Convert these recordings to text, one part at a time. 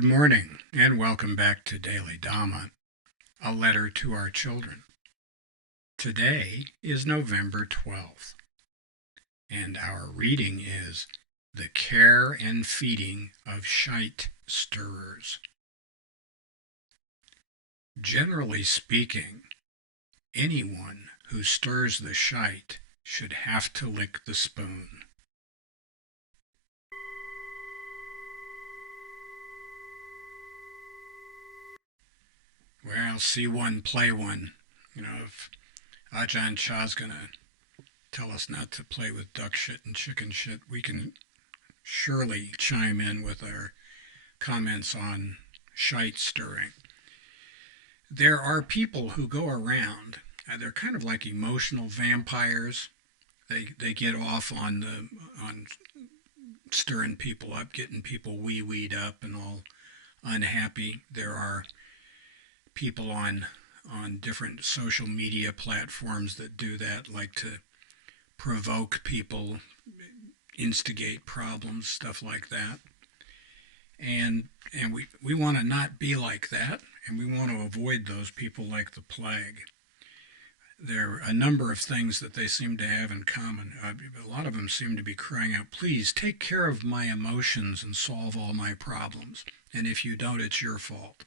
Good morning, and welcome back to Daily Dhamma, a letter to our children. Today is November 12th, and our reading is The Care and Feeding of Shite Stirrers. Generally speaking, anyone who stirs the shite should have to lick the spoon. Well, see one, play one. If Ajahn Chah's going to tell us not to play with duck shit and chicken shit, we can surely chime in with our comments on shite stirring. There are people who go around, they're kind of like emotional vampires. They get off on stirring people up, getting people wee-weed up and all unhappy. There are people on different social media platforms that do that, like to provoke people, instigate problems, stuff like that. And we want to not be like that, and we want to avoid those people like the plague. There are a number of things that they seem to have in common. A lot of them seem to be crying out, please take care of my emotions and solve all my problems. And if you don't, it's your fault.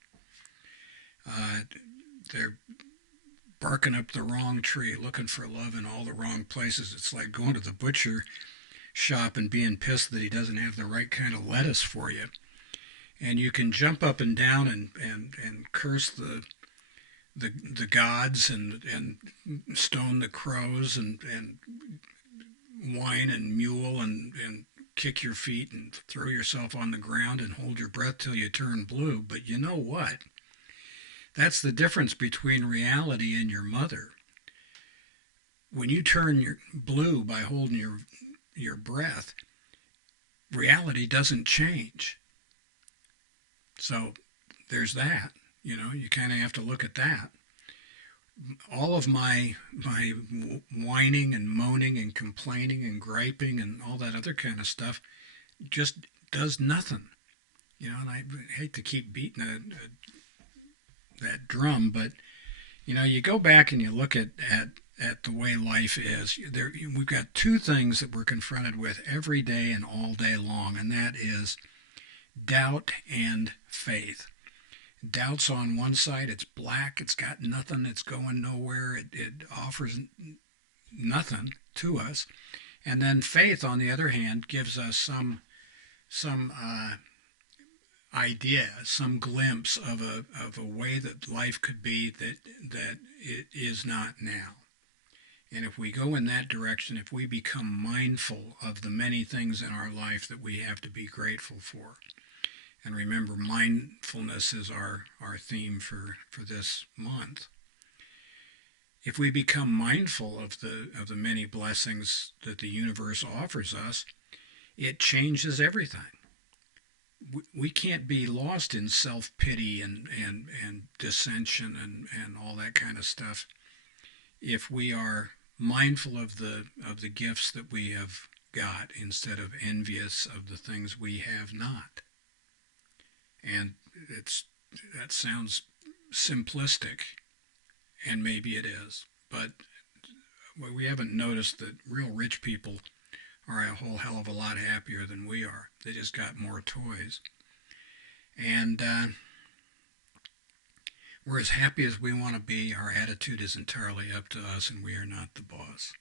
They're barking up the wrong tree, looking for love in all the wrong places. It's like going to the butcher shop and being pissed that he doesn't have the right kind of lettuce for you. And you can jump up and down and curse the gods and stone the crows and whine and mule and kick your feet and throw yourself on the ground and hold your breath till you turn blue. But you know what? That's the difference between reality and your mother. When you turn your blue by holding your breath, reality doesn't change. So there's that. You kind of have to look at that. All of my whining and moaning and complaining and griping and all that other kind of stuff just does nothing. And I hate to keep beating that drum, but you go back and you look at the way life is. We've got two things that we're confronted with every day and all day long, and that is doubt and faith. Doubt's on one side, it's black, it's got nothing, it's going nowhere, it offers nothing to us. And then faith, on the other hand, gives us some idea, some glimpse of a way that life could be that it is not now. And if we go in that direction, if we become mindful of the many things in our life that we have to be grateful for, and remember, mindfulness is our theme for this month. If we become mindful of the many blessings that the universe offers us, it changes everything. We can't be lost in self-pity and dissension and all that kind of stuff if we are mindful of the gifts that we have got instead of envious of the things we have not. And that sounds simplistic, and maybe it is, but we haven't noticed that real rich people are a whole hell of a lot happier than we are. They just got more toys. And we're as happy as we want to be. Our attitude is entirely up to us, and we are not the boss.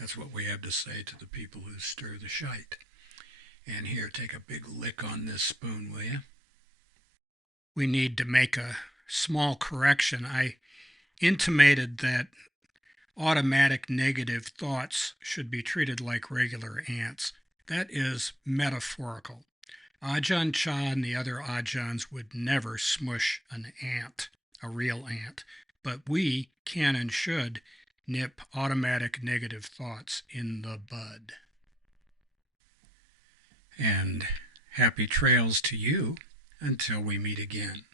That's what we have to say to the people who stir the shite. And here, take a big lick on this spoon, will you? We need to make a small correction. I intimated that automatic negative thoughts should be treated like regular ants. That is metaphorical. Ajahn Chah and the other Ajahns would never smush an ant, a real ant, but we can and should nip automatic negative thoughts in the bud. And happy trails to you until we meet again.